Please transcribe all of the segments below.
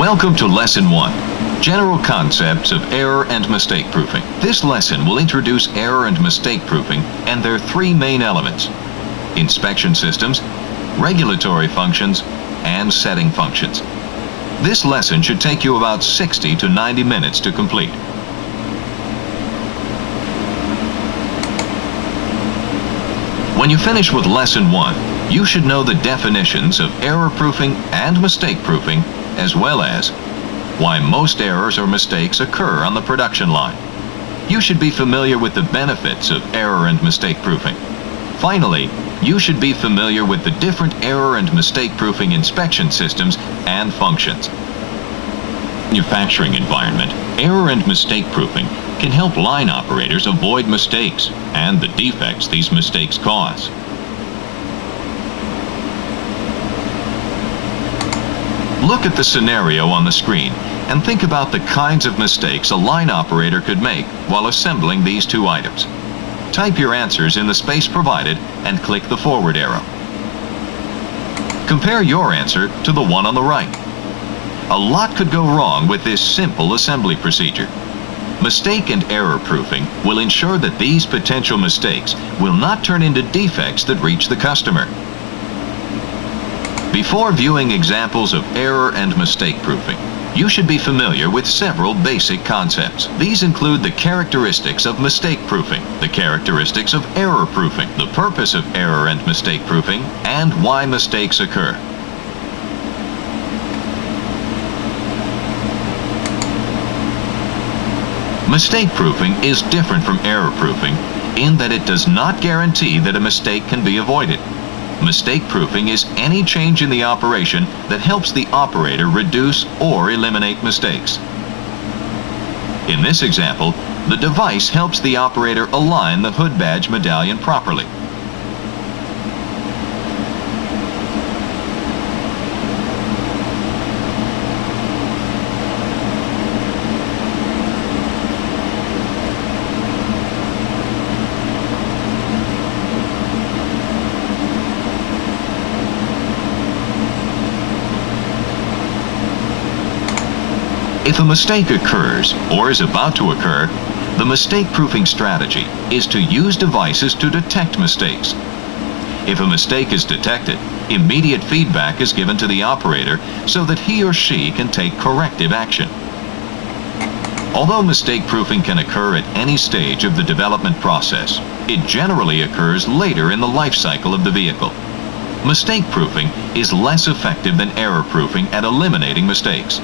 Welcome to Lesson 1, General Concepts of Error and Mistake Proofing. This lesson will introduce error and mistake proofing and their three main elements: inspection systems, regulatory functions, and setting functions. This lesson should take you about 60 to 90 minutes to complete. When you finish with Lesson 1, you should know the definitions of error proofing and mistake proofing, as well as why most errors or mistakes occur on the production line. You should be familiar with the benefits of error and mistake proofing. Finally, you should be familiar with the different error and mistake proofing inspection systems and functions. In the manufacturing environment, error and mistake proofing can help line operators avoid mistakes and the defects these mistakes cause. Look at the scenario on the screen and think about the kinds of mistakes a line operator could make while assembling these two items. Type your answers in the space provided and click the forward arrow. Compare your answer to the one on the right. A lot could go wrong with this simple assembly procedure. Mistake and error proofing will ensure that these potential mistakes will not turn into defects that reach the customer. Before viewing examples of error and mistake proofing, you should be familiar with several basic concepts. These include the characteristics of mistake proofing, the characteristics of error proofing, the purpose of error and mistake proofing, and why mistakes occur. Mistake proofing is different from error proofing in that it does not guarantee that a mistake can be avoided. Mistake proofing is any change in the operation that helps the operator reduce or eliminate mistakes. In this example, the device helps the operator align the hood badge medallion properly. If a mistake occurs or is about to occur, the mistake-proofing strategy is to use devices to detect mistakes. If a mistake is detected, immediate feedback is given to the operator so that he or she can take corrective action. Although mistake-proofing can occur at any stage of the development process, it generally occurs later in the life cycle of the vehicle. Mistake-proofing is less effective than error-proofing at eliminating mistakes.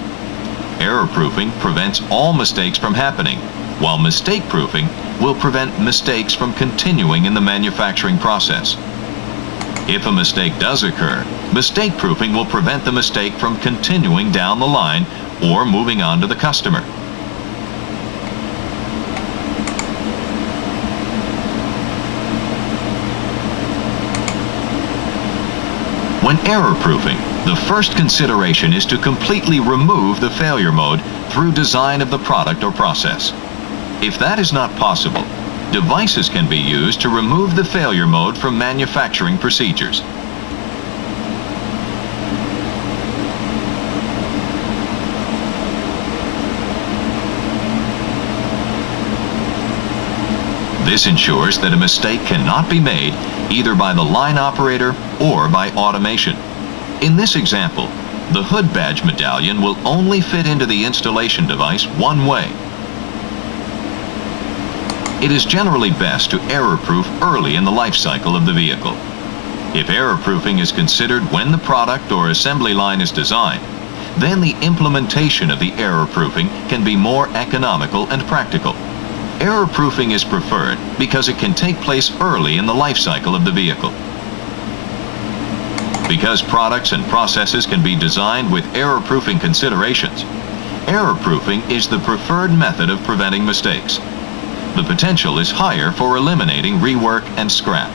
Error-proofing prevents all mistakes from happening, while mistake-proofing will prevent mistakes from continuing in the manufacturing process. If a mistake does occur, mistake-proofing will prevent the mistake from continuing down the line or moving on to the customer. When error-proofing, the first consideration is to completely remove the failure mode through design of the product or process. If that is not possible, devices can be used to remove the failure mode from manufacturing procedures. This ensures that a mistake cannot be made either by the line operator or by automation. In this example, the hood badge medallion will only fit into the installation device one way. It is generally best to error-proof early in the life cycle of the vehicle. If error-proofing is considered when the product or assembly line is designed, then the implementation of the error-proofing can be more economical and practical. Error-proofing is preferred because it can take place early in the life cycle of the vehicle. Because products and processes can be designed with error-proofing considerations, error-proofing is the preferred method of preventing mistakes. The potential is higher for eliminating rework and scrap.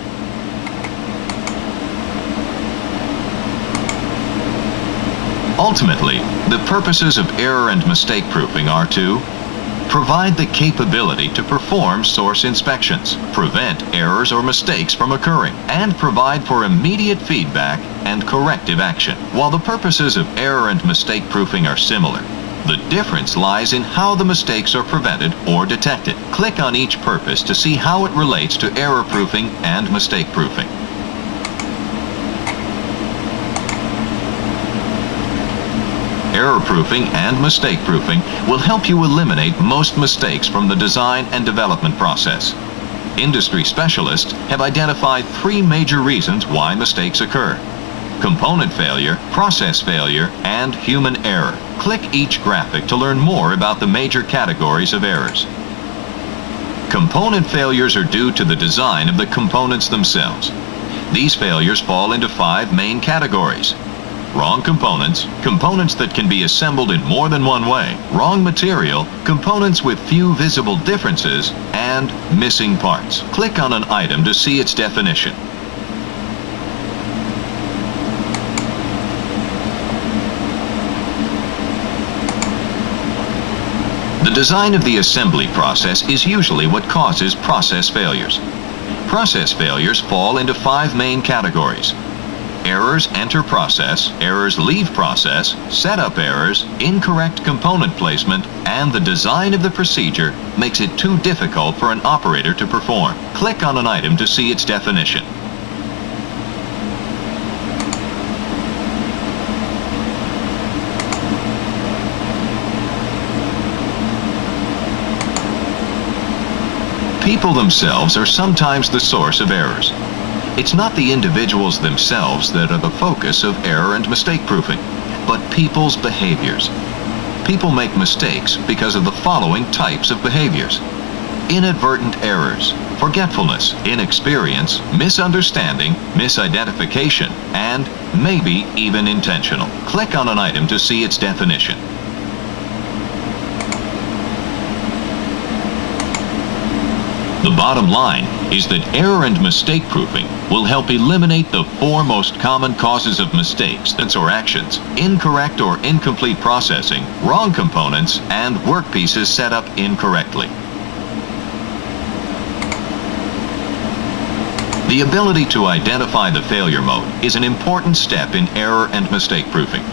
Ultimately, the purposes of error and mistake proofing are to Provide the capability to perform source inspections, prevent errors or mistakes from occurring, and provide for immediate feedback and corrective action. While the purposes of error and mistake proofing are similar, the difference lies in how the mistakes are prevented or detected. Click on each purpose to see how it relates to error proofing and mistake proofing. Error proofing and mistake proofing will help you eliminate most mistakes from the design and development process. Industry specialists have identified 3 major reasons why mistakes occur: component failure, process failure, and human error. Click each graphic to learn more about the major categories of errors. Component failures are due to the design of the components themselves. These failures fall into 5 main categories: wrong components, components that can be assembled in more than one way, wrong material, components with few visible differences, and missing parts. Click on an item to see its definition. The design of the assembly process is usually what causes process failures. Process failures fall into 5 main categories: errors enter process, errors leave process, setup errors, incorrect component placement, and the design of the procedure makes it too difficult for an operator to perform. Click on an item to see its definition. People themselves are sometimes the source of errors. It's not the individuals themselves that are the focus of error and mistake proofing, but people's behaviors. People make mistakes because of the following types of behaviors: inadvertent errors, forgetfulness, inexperience, misunderstanding, misidentification, and maybe even intentional. Click on an item to see its definition. The bottom line is that error and mistake proofing will help eliminate the 4 most common causes of mistakes or actions: incorrect or incomplete processing, wrong components, and workpieces set up incorrectly. The ability to identify the failure mode is an important step in error and mistake proofing.